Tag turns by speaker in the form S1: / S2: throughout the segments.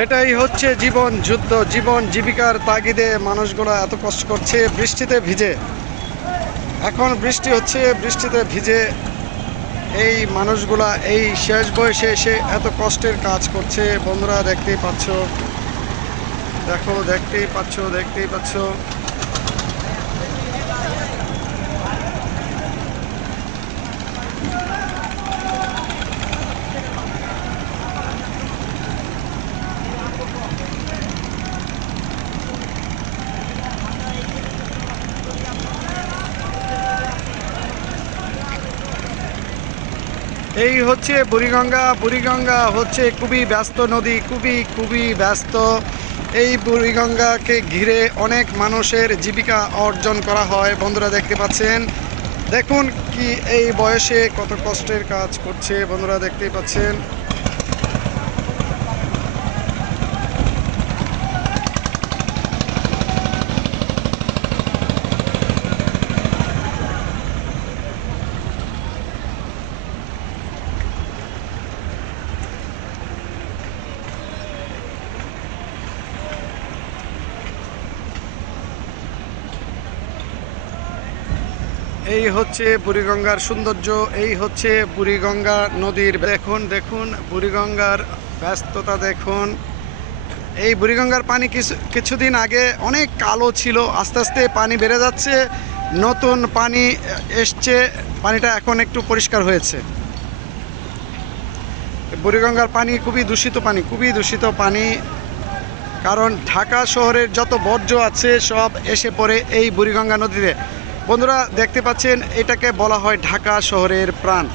S1: এটাই হচ্ছে জীবন যুদ্ধ, জীবন জীবিকার তাগিদে মানুষগুলো এত কষ্ট করছে, বৃষ্টিতে ভিজে। এখন বৃষ্টি হচ্ছে, বৃষ্টিতে ভিজে এই মানুষগুলা এই শেষ বয়সে এসে এত কষ্টের কাজ করছে। বন্ধুরা, দেখতেই পাচ্ছ। দেখো, দেখতেই পাচ্ছ দেখতেই পাচ্ছ। এই হচ্ছে বুড়িগঙ্গা বুড়িগঙ্গা হচ্ছে খুবই ব্যস্ত নদী, খুবই খুবই ব্যস্ত। এই বুড়িগঙ্গাকে ঘিরে অনেক মানুষের জীবিকা অর্জন করা হয়। বন্ধুরা দেখতে পাচ্ছেন, দেখুন কি এই বয়সে কত কষ্টের কাজ করছে। বন্ধুরা দেখতেই পাচ্ছেন এই হচ্ছে বুড়িগঙ্গার সৌন্দর্য, এই হচ্ছে বুড়িগঙ্গা নদীর দেখুন দেখুন, বুড়িগঙ্গার ব্যস্ততা দেখুন। এই বুড়িগঙ্গার পানি কিছু কিছুদিন আগে অনেক কালো ছিল, আস্তে আস্তে পানি বেড়ে যাচ্ছে, নতুন পানি এসছে, পানিটা এখন একটু পরিষ্কার হয়েছে। বুড়িগঙ্গার পানি খুবই দূষিত পানি, খুবই দূষিত পানি, কারণ ঢাকা শহরের যত বর্জ্য আছে সব এসে পড়ে এই বুড়িগঙ্গা নদীতে। বন্ধুরা, দেখতে পাচ্ছেন, এটাকে বলা হয় ঢাকা শহরের প্রাণ।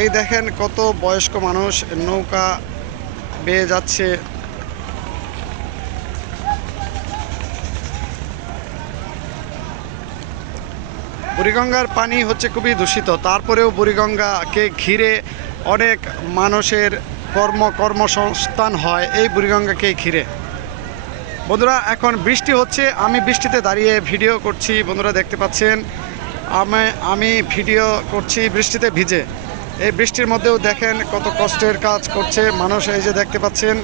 S1: এই দেখেন কত বয়স্ক মানুষ নৌকা বেয়ে যাচ্ছে। বুড়িগঙ্গার পানি হচ্ছে খুবই দূষিত। তারপরেও বুড়িগঙ্গাকে ঘিরে অনেক মানুষের কর্ম কর্মসংস্থান হয় এই বুড়িগঙ্গাকে ঘিরে। বন্ধুরা, এখন বৃষ্টি হচ্ছে। আমি বৃষ্টিতে দাঁড়িয়ে ভিডিও করছি। বন্ধুরা, দেখতে পাচ্ছেন, আমি আমি ভিডিও করছি বৃষ্টিতে ভিজে। এই বৃষ্টির মধ্যেও দেখেন কত কষ্টের কাজ করছে মানুষ। এই যে দেখতে পাচ্ছেন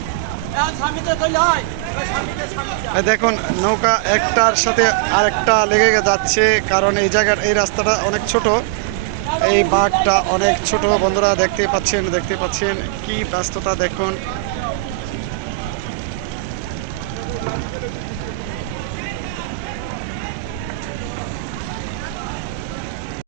S1: দেখুন, নৌকা একটার সাথে আরেকটা লেগে যাচ্ছে, কারণ এই জায়গার, এই রাস্তাটা অনেক ছোট। এই বাঘটা অনেক ছোট। বন্ধুরা, দেখতে পাচ্ছেন দেখতে পাচ্ছেন কি ব্যস্ততা দেখুন। Thank you.